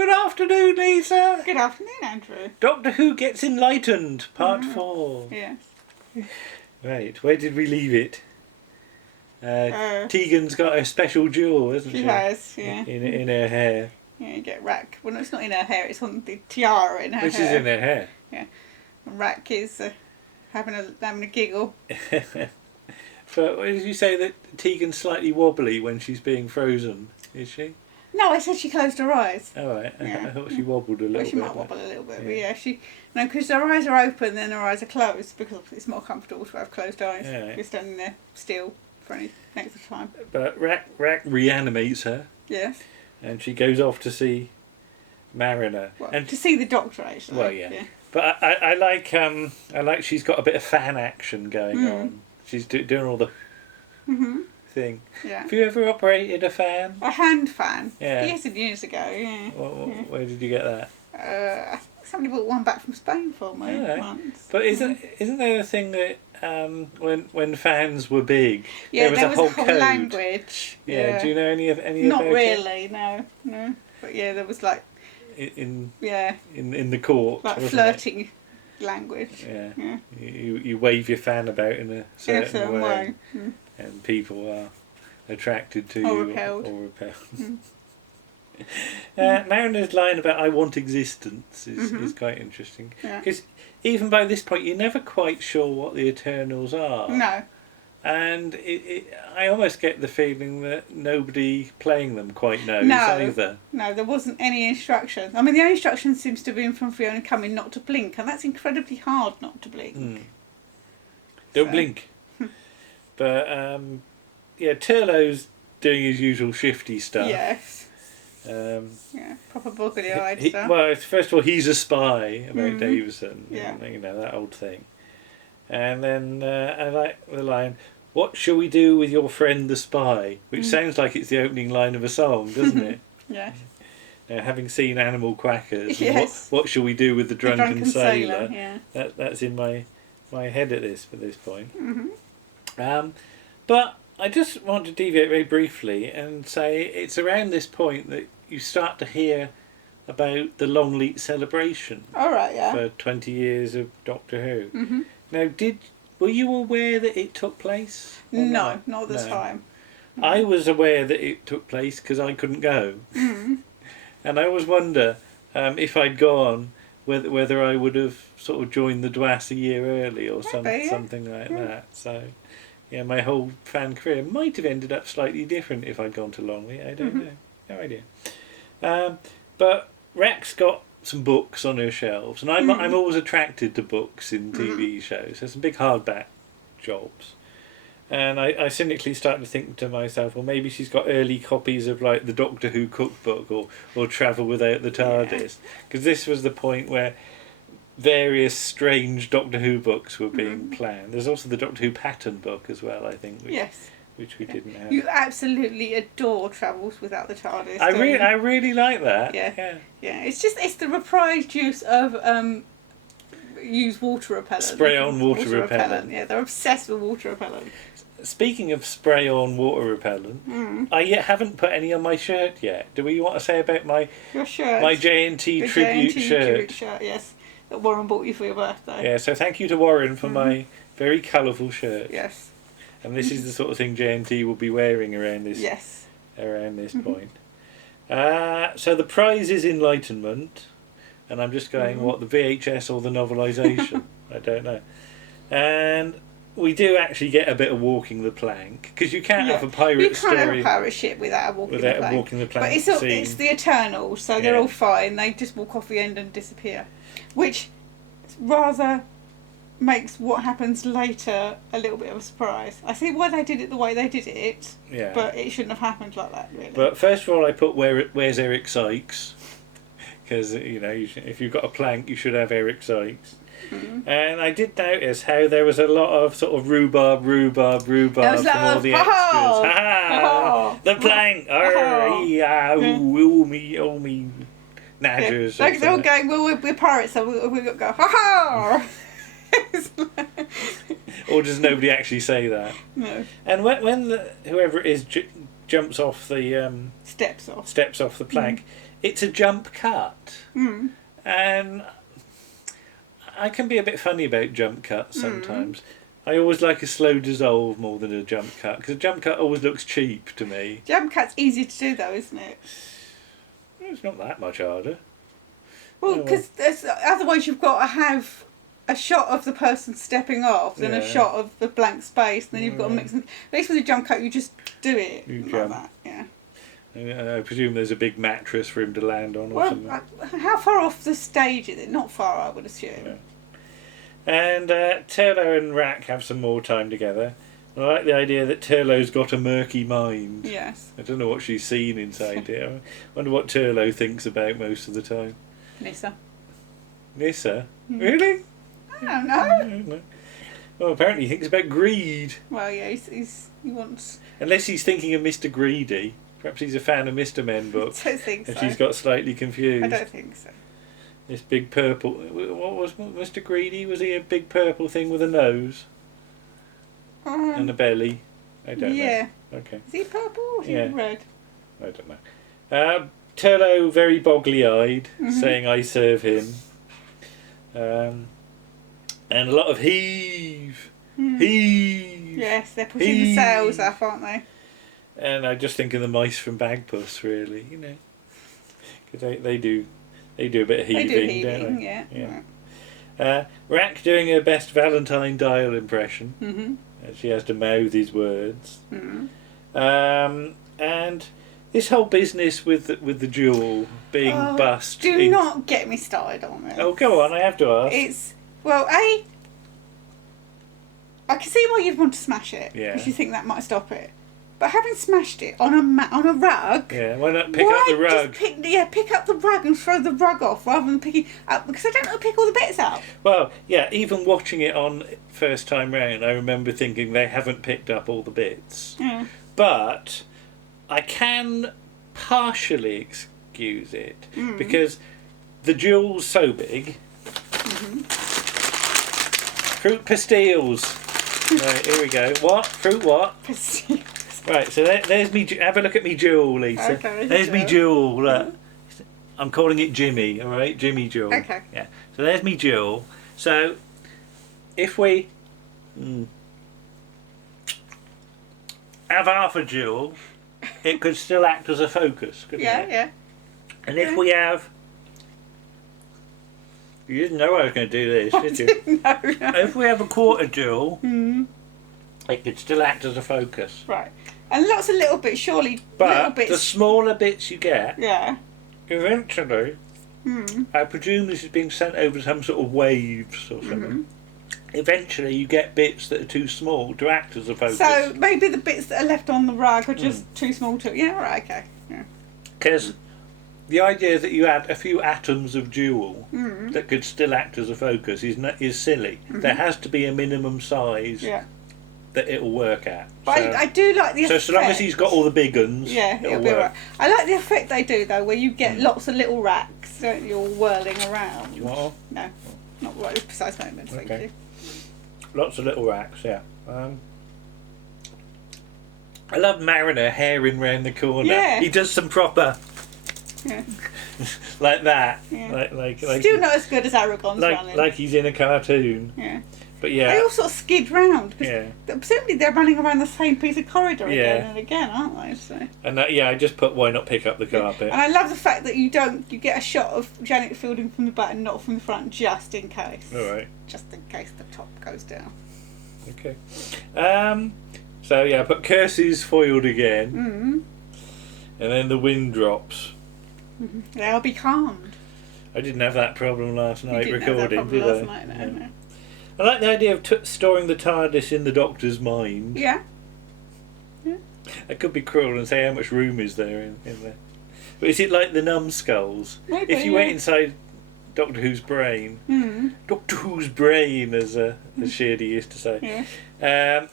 Good afternoon, Lisa. Good afternoon, Andrew. Doctor Who Gets Enlightened, Part 4. Yes. Right, where did we leave it? Tegan's got a special jewel, hasn't she? She has, yeah. In her hair. Yeah, you get Wrack. Well, no, it's not in her hair, it's on the tiara in her Which hair. is in her hair. Yeah. And Wrack is having a giggle. But did you say that Tegan's slightly wobbly when she's being frozen? Is she? No, I said she closed her eyes. Oh, right. Yeah. I thought she wobbled a little bit. Well, she might wobble a little bit, but yeah, no, because her eyes are open, then her eyes are closed, because it's more comfortable to have closed eyes. Yeah, right. You're standing there still for any length of time. But Wrack reanimates her. Yes. And she goes off to see Mariner. Well, and to see the Doctor, actually. Well, yeah. But I like she's got a bit of fan action going on. She's doing all the thing. Yeah. Have you ever operated a fan? A hand fan. Yeah. Years ago, yeah. Where did you get that? I think somebody brought one back from Spain for me once. But isn't there a thing that when fans were big, there was a whole code. Language. Yeah. Do you know any Not about really, no. But yeah, there was like in the court, like flirting language. Yeah. You wave your fan about in a certain way. And people are attracted to or you repelled. or repelled. Mariner's line about "I want existence" is quite interesting, because even by this point you're never quite sure what the Eternals are. No. And I almost get the feeling that nobody playing them quite knows either. No, there wasn't any instruction. I mean, the only instruction seems to have been from Fiona Cumming not to blink, and that's incredibly hard not to blink. Don't blink. But Turlough's doing his usual shifty stuff. Yes. Proper boogly-eyed stuff. Well, first of all, he's a spy about Davison. Yeah. You know, that old thing. And then I like the line, "What shall we do with your friend the spy?" Which sounds like it's the opening line of a song, doesn't it? Yes. Having seen Animal Crackers, yes. what shall we do with the drunken sailor? Yeah. That's in my head at this point. But I just want to deviate very briefly and say it's around this point that you start to hear about the Longleat celebration. All right, yeah. For 20 years of Doctor Who. Now, were you aware that it took place? No, not this time. I was aware that it took place because I couldn't go. And I always wonder if I'd gone, whether I would have sort of joined the DWAS a year early or something like that. So, yeah, my whole fan career might have ended up slightly different if I'd gone to Longley. I don't know. No idea. But Wrack's got some books on her shelves, and I'm always attracted to books in TV shows. There's some big hardback jobs. And I cynically started to think to myself, well, maybe she's got early copies of like the Doctor Who cookbook or Travel Without the TARDIS. Because this was the point where various strange Doctor Who books were being planned. There's also the Doctor Who pattern book as well, I think, which we didn't have. You absolutely adore Travels Without the TARDIS. I really like that. Yeah. It's the reprised use of use water repellent. Spray on water repellent. Yeah, they're obsessed with water repellent. Speaking of spray on water repellent, I haven't put any on my shirt yet. Do we want to say about your shirt? My JNT tribute shirt. Yes, that Warren bought you for your birthday. Yeah, so thank you to Warren for my very colourful shirt. Yes. And this is the sort of thing JNT will be wearing around this point. So the prize is Enlightenment, and I'm just going, what, the VHS or the novelisation? I don't know. And we do actually get a bit of walking the plank, because you can't have a pirate story. You can't have a pirate ship without walking the plank. But it's the Eternals, so they're all fine. They just walk off the end and disappear, which rather makes what happens later a little bit of a surprise. I see why they did it the way they did it, but it shouldn't have happened like that, really. But first of all, I put where's Eric Sykes, because if you've got a plank, you should have Eric Sykes. And I did notice how there was a lot of sort of rhubarb from all the extras. The plank! Oh me, Nadgers. They're all going, well, we're pirates, so we've got to go, ha-ha! Or does nobody actually say that? No. And when whoever it is jumps off the... steps off the plank, it's a jump cut. And I can be a bit funny about jump cuts sometimes. I always like a slow dissolve more than a jump cut, because a jump cut always looks cheap to me. Jump cut's easy to do though, isn't it? It's not that much harder. Well, because otherwise you've got to have a shot of the person stepping off, then a shot of the blank space, and then you've got to mix them. At least with a jump cut, you just do it like that. Yeah. I presume there's a big mattress for him to land on or something. How far off the stage is it? Not far, I would assume. Yeah. And Turlo and Wrack have some more time together. I like the idea that Turlo's got a murky mind. Yes. I don't know what she's seen inside here. I wonder what Turlo thinks about most of the time. Nissa. Nissa? Really? I don't know. Well, apparently he thinks about greed. Well, yeah, he wants... Unless he's thinking of Mr. Greedy. Perhaps he's a fan of Mr. Men books. I don't think so. And she's got slightly confused. I don't think so. This big purple... What was Mr. Greedy? Was he a big purple thing with a nose? And a belly? I don't know. Yeah. Okay. Is he purple or is he red? I don't know. Turlo, very boggly-eyed, saying, I serve him. And a lot of heave. Heave. Yes, they're pushing the sails up, aren't they? And I just think of the mice from Bagpuss, really, you know. Because they do a bit of heaving, they do heaving, don't they? Yeah. Wrack doing her best Valentine Dial impression. She has to mouth his words. And this whole business with the jewel being bust. Do not get me started on it. Oh, go on, I have to ask. It's... Well, I can see why you'd want to smash it. Yeah. Because you think that might stop it. But having smashed it on a rug... Yeah, why not pick up the rug? Pick up the rug and throw the rug off rather than picking up... Because I don't know how to pick all the bits up. Well, yeah, even watching it on first time round, I remember thinking they haven't picked up all the bits. But I can partially excuse it. Because the jewel's so big. Fruit Pastilles. Right, here we go. What? Fruit what? Pastilles. Right, so there's me. Have a look at me jewel, Lisa. Okay, there's me jewel. Look. I'm calling it Jimmy, alright? Jimmy jewel. Okay. Yeah. So there's me jewel. So, if we have half a jewel, it could still act as a focus, couldn't it? Yeah. And if we have... You didn't know I was going to do this, did you? No. If we have a quarter jewel, it could still act as a focus. Right. And lots of little bits, surely. But little bits. the smaller bits you get, eventually, I presume this is being sent over some sort of waves or something. Eventually you get bits that are too small to act as a focus. So maybe the bits that are left on the rug are just too small to... Yeah, right, okay. Because the idea that you add a few atoms of jewel that could still act as a focus is silly. There has to be a minimum size that it'll work at. But so, I do like the effect. So long as he's got all the big ones, it'll be work. Right. I like the effect they do though, where you get lots of little racks, don't you, all whirling around. You want? No, not right at this precise moment. Thank you. Lots of little racks, yeah. I love Mariner herring round the corner. Yeah. He does some proper. Yeah. Like that. Yeah. Like still not as good as Aragon's running. Like he's in a cartoon. Yeah. But yeah. They all sort of skid round. Presumably they're running around the same piece of corridor again and again, aren't they? So. And I just put why not pick up the carpet. And I love the fact that you get a shot of Janet Fielding from the back and not from the front, just in case. Alright. Just in case the top goes down. Okay. So I put curses foiled again. And then the wind drops. They'll be calmed. I didn't have that problem last night recording, did I? No. I like the idea of storing the TARDIS in the Doctor's mind. Yeah. I could be cruel and say how much room is there in there. But is it like the numbskulls? Maybe, if you went inside Doctor Who's brain, Doctor Who's brain, as Sheardy used to say,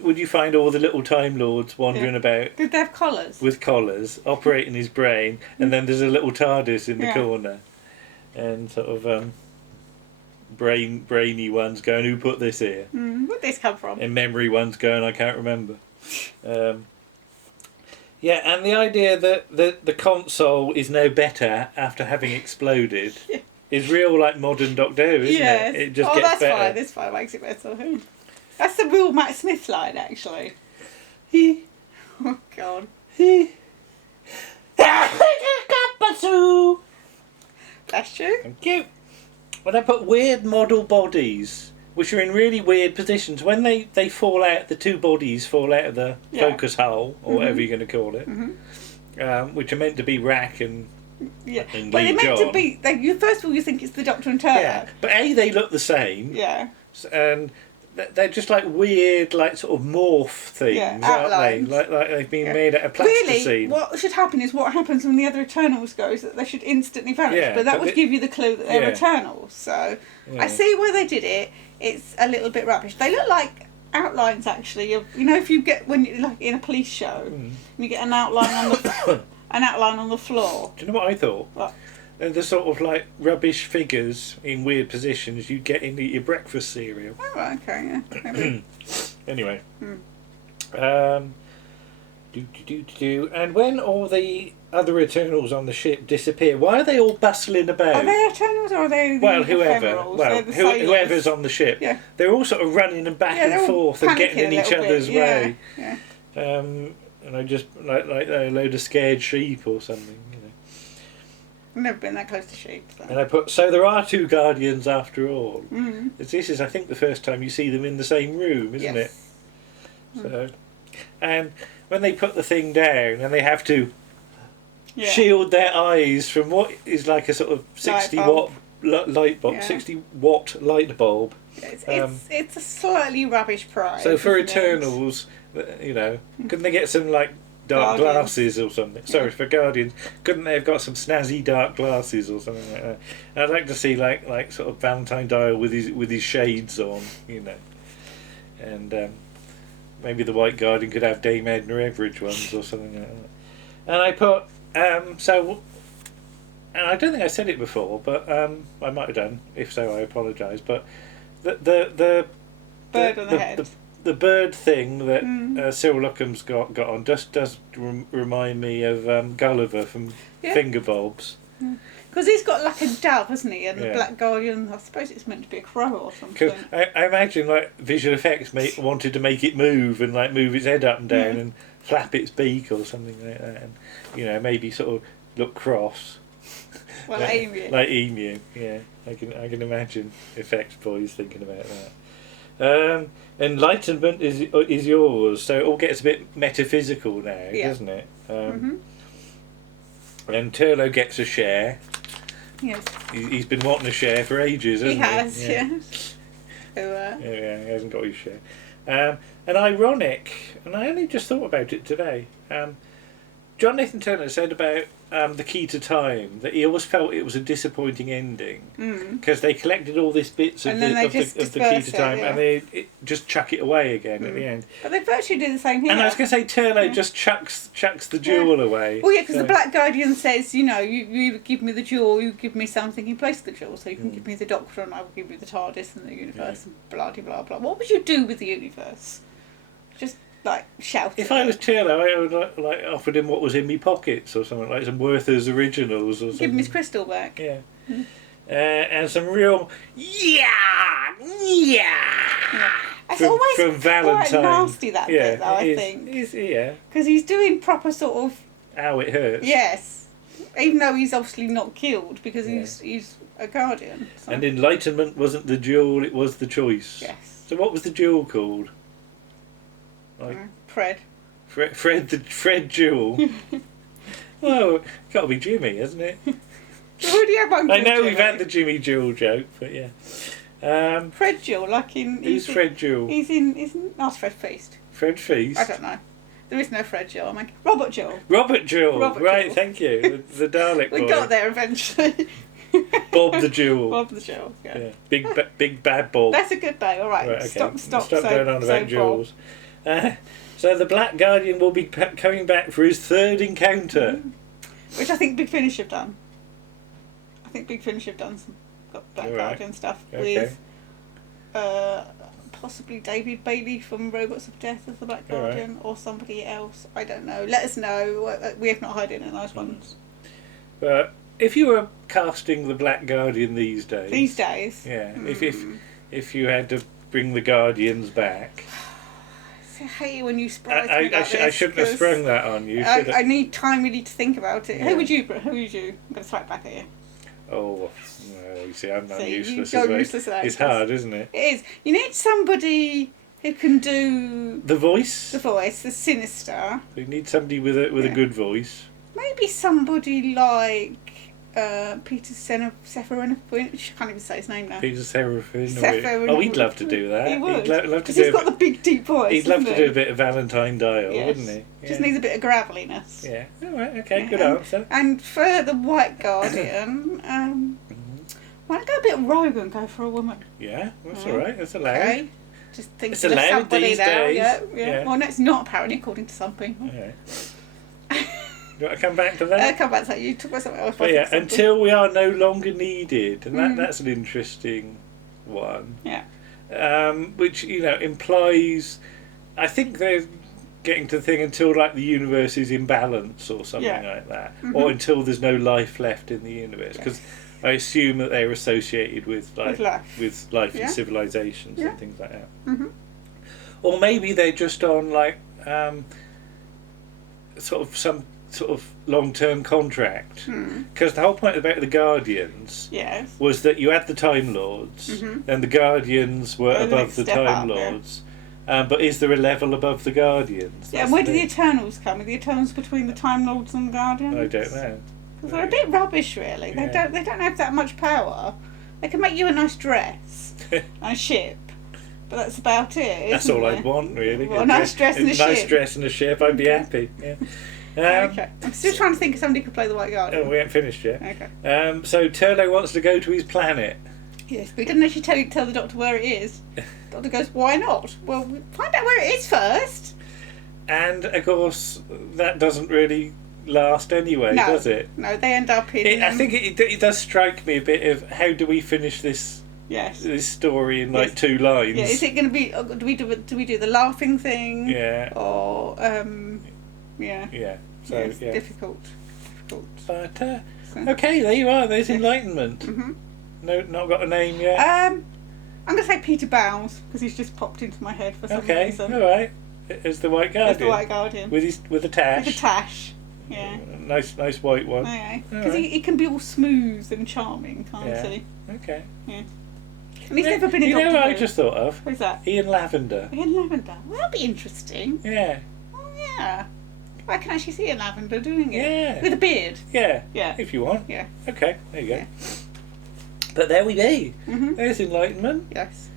would you find all the little Time Lords wandering about? Did they have collars? With collars, operating his brain, and then there's a little TARDIS in the corner, and sort of brainy ones going, who put this here? Where'd this come from? And memory ones going, I can't remember. Yeah, and the idea that the console is no better after having exploded is real, like modern Doctor Who, isn't it? It just gets better. Fine. This fine makes it better. That's the real Matt Smith line, actually. Oh God. That's true. Thank you. When I put weird model bodies, which are in really weird positions, when they fall out, the two bodies fall out of the focus hole, or whatever you're going to call it, which are meant to be Wrack and and but Lee they're meant John. to be. First of all, you think it's the Doctor and Turner. Yeah, but they look the same. Yeah. And they're just like weird, like sort of morph things, aren't they? Like they've been made out of plasticine. Really, what should happen is what happens when the other Eternals goes, that they should instantly vanish. But that would give you the clue that they're Eternals. So I see why they did it. It's a little bit rubbish. They look like outlines, actually. Of, if you get when you like in a police show, and you get an outline on the floor. Do you know what I thought? What? The sort of like rubbish figures in weird positions you get in your breakfast cereal. Oh, right, okay, yeah. Anyway. And when all the other Eternals on the ship disappear, why are they all bustling about? Are they Eternals or are they whoever's on the ship. Yeah. They're all sort of running and back and forth and getting in each other's way. Yeah. And I just like a load of scared sheep or something. I've never been that close to sheep. So. And I put, so there are two Guardians after all. This is, I think, the first time you see them in the same room, isn't it? So, and when they put the thing down and they have to shield their eyes from what is like a sort of 60-watt light bulb, 60-watt light bulb. It's a slightly rubbish prize. So for Eternals, couldn't they get some like dark glasses or something? Sorry, for Guardians, couldn't they have got some snazzy dark glasses or something like that? I'd like to see like sort of Valentine Dial with his shades on, and maybe the White Guardian could have Dame Edna Everage ones or something like that. And I put and I don't think I said it before, but I might have done. If so, I apologise. But the bird on the head. The bird thing that Cyril Lookham's got on just does remind me of Gulliver from Fingerbobs. Because he's got like a dove, hasn't he? And the Black Guardian, I suppose it's meant to be a crow or something. Because I imagine like visual effects wanted to make it move and like move its head up and down and flap its beak or something like that, and maybe sort of look cross. Well, like emu. Like emu, yeah. I can imagine effects boys thinking about that. Enlightenment is yours, so it all gets a bit metaphysical now, doesn't it? And Turlo gets a share. Yes. He's been wanting a share for ages, hasn't he? He has, he hasn't got his share. And ironic, and I only just thought about it today. John Nathan Turner said about The Key to Time that he always felt it was a disappointing ending because they collected all these bits of the Key to Time and they just chuck it away again at the end. But they virtually do the same here. And I was going to say Turlo just chucks the jewel away. Well, because the Black Guardian says, you give me the jewel, you give me something, you place the jewel, so you can give me the Doctor and I will give you the TARDIS and the universe and blah blah blah. What would you do with the universe? Just shout. If I was Turlo, I would offered him what was in me pockets or something, like some Werther's originals or something. Give him his crystal back. Yeah. And some real It's always from Valentine. Quite nasty that bit though, I think. Because he's doing proper sort of. Ow, it hurts. Yes. Even though he's obviously not killed because he's a Guardian. So. And Enlightenment wasn't the jewel, it was the choice. Yes. So what was the jewel called? Fred Jewel. Well, it's got to be Jimmy, hasn't it? You already have one. I know we've had the Jimmy Jewel joke, but yeah. Fred Jewel, like in. Who's Fred Jewel? He's in. That's Fred Feast. Fred Feast. I don't know. There is no Fred Jewel. Robert Jewel. Robert Jewel. Right, thank you. The Dalek boy. We got there eventually. Bob the Jewel. Bob the Jewel. Yeah. Big bad Bob. That's a good day. All right. Okay. Stop going on about jewels. So the Black Guardian will be coming back for his third encounter. Which I think Big Finish have done. Some Black Guardian stuff with possibly David Bailey from Robots of Death as the Black Guardian, or somebody else. I don't know. Let us know. We have not heard any nice ones. But if you were casting the Black Guardian these days... Yeah. If you had to bring the Guardians back... I hate it when you surprise me about this. I shouldn't have sprung that on you. I need time really to think about it. Yeah. Who would you? I'm going to throw it back at you. Oh, well, you see, I'm useless. It's hard, isn't it? It is. You need somebody who can do... The voice? The sinister. You need somebody with a good voice. Maybe somebody like... Peter Seferian, I can't even say his name now. Peter Seferian. Oh, he'd love to do that. He would. Because he's got the big deep voice. He'd love to do a bit of Valentine Dial, wouldn't he? Yeah. Just needs a bit of graveliness. Yeah. All right. Okay. Good answer. And for the White Guardian, why not go a bit rogue and go for a woman? Yeah, that's all right. That's allowed. Okay. Just think it's allowed somebody these there. days. Yeah. Well, no, it's not apparently according to some people. Okay. Do you want to come back to that? I'll come back to that. You talk about something else. But yeah, until we are no longer needed, and that's an interesting one. Yeah. Which implies, I think they're getting to the thing until like the universe is in balance or something like that, or until there's no life left in the universe. Because I assume that they're associated with life and civilizations and things like that. Mm-hmm. Or maybe they're just on like some sort of long-term contract, because the whole point about the Guardians was that you had the Time Lords and the Guardians were above the Time Lords, but is there a level above the Guardians? And where do the Eternals come? Are the Eternals between the Time Lords and the Guardians? I don't know, because they're a bit rubbish really. They don't have that much power. They can make you a nice dress and a ship, but that's about it. That's all I'd want, really. Well, a nice dress and a ship. Nice dress and a ship, I'd be happy. Yeah. Okay. I'm still trying to think if somebody could play the White Guardian. Oh, we ain't finished yet. Okay. So Turlo wants to go to his planet. Yes, but he doesn't actually tell the Doctor where it is. The Doctor goes, why not? Well, find out where it is first. And, of course, that doesn't really last anyway, does it? No, they end up in... I think it does strike me a bit of, how do we finish this this story in, 2 lines? Yeah, is it going to be... Do we do the laughing thing? Yeah. Or... Yeah. So it's difficult. But okay, there you are. There's Enlightenment. Mm-hmm. No, not got a name yet. I'm going to say Peter Bowles because he's just popped into my head for some reason. All right. As the White Guardian. As the White Guardian. With a tash. With a tash. Yeah. Nice white one. Okay. Because he can be all smooth and charming, can't he? Okay. Yeah. And he's never been in Doctor Who. I just thought of? Who's that? Ian Lavender. Well, that'd be interesting. Yeah. Oh, yeah. I can actually see Ian Lavender doing it. Yeah. With a beard. Yeah. Yeah. If you want. Yeah. Okay, there you go. Yeah. But there we be. Mm-hmm. There's Enlightenment. Yes.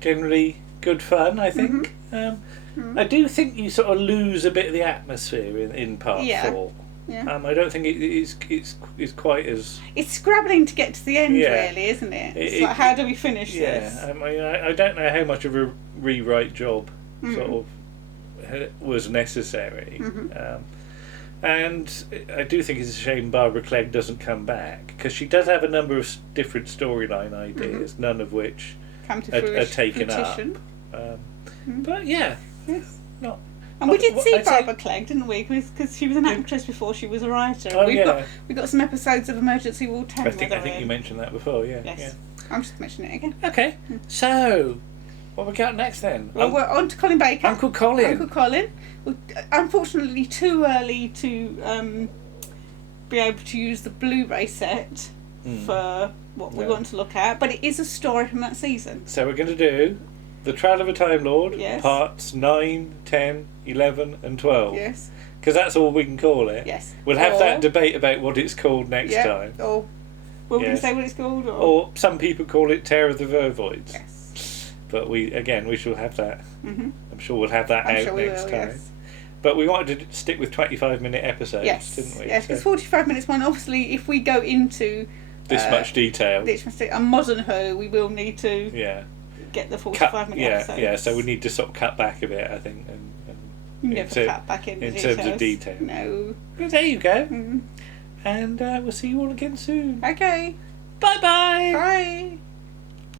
Generally good fun, I think. I do think you sort of lose a bit of the atmosphere in part 4. Yeah. I don't think it's quite as... It's scrabbling to get to the end, really, isn't it? It's like, how do we finish this? Yeah, I don't know how much of a rewrite job sort of was necessary. And I do think it's a shame Barbara Clegg doesn't come back, because she does have a number of different storyline ideas, none of which are taken up. But yeah, not. And we did see Barbara Clegg, didn't we? Because she was an actress before she was a writer. Oh, we got some episodes of Emergency Ward 10. I think you mentioned that before. Yeah. Yes. Yeah. I'm just mentioning it again. Okay. So, what we got next then? Well, we're on to Colin Baker. Uncle Colin. Well, unfortunately, too early to be able to use the Blu-ray set for what we want to look at, but it is a story from that season. So we're going to do The Trial of a Time Lord, parts 9, 10, 11 and 12. Yes. Because that's all we can call it. Yes. We'll have that debate about what it's called next time. Or will we say what it's called? Or some people call it Terror of the Vervoids. Yes. But we shall have that. I'm sure we'll have that out next time. Yes. But we wanted to stick with 25-minute episodes, didn't we? Yes, because 45 minutes one, obviously, if we go into... this much detail. And Modern Who, we will need to get the 45-minute episodes. Yeah, so we need to sort of cut back a bit, I think. And never cut back in terms of detail. No. But there you go. And we'll see you all again soon. Okay. Bye-bye. Bye.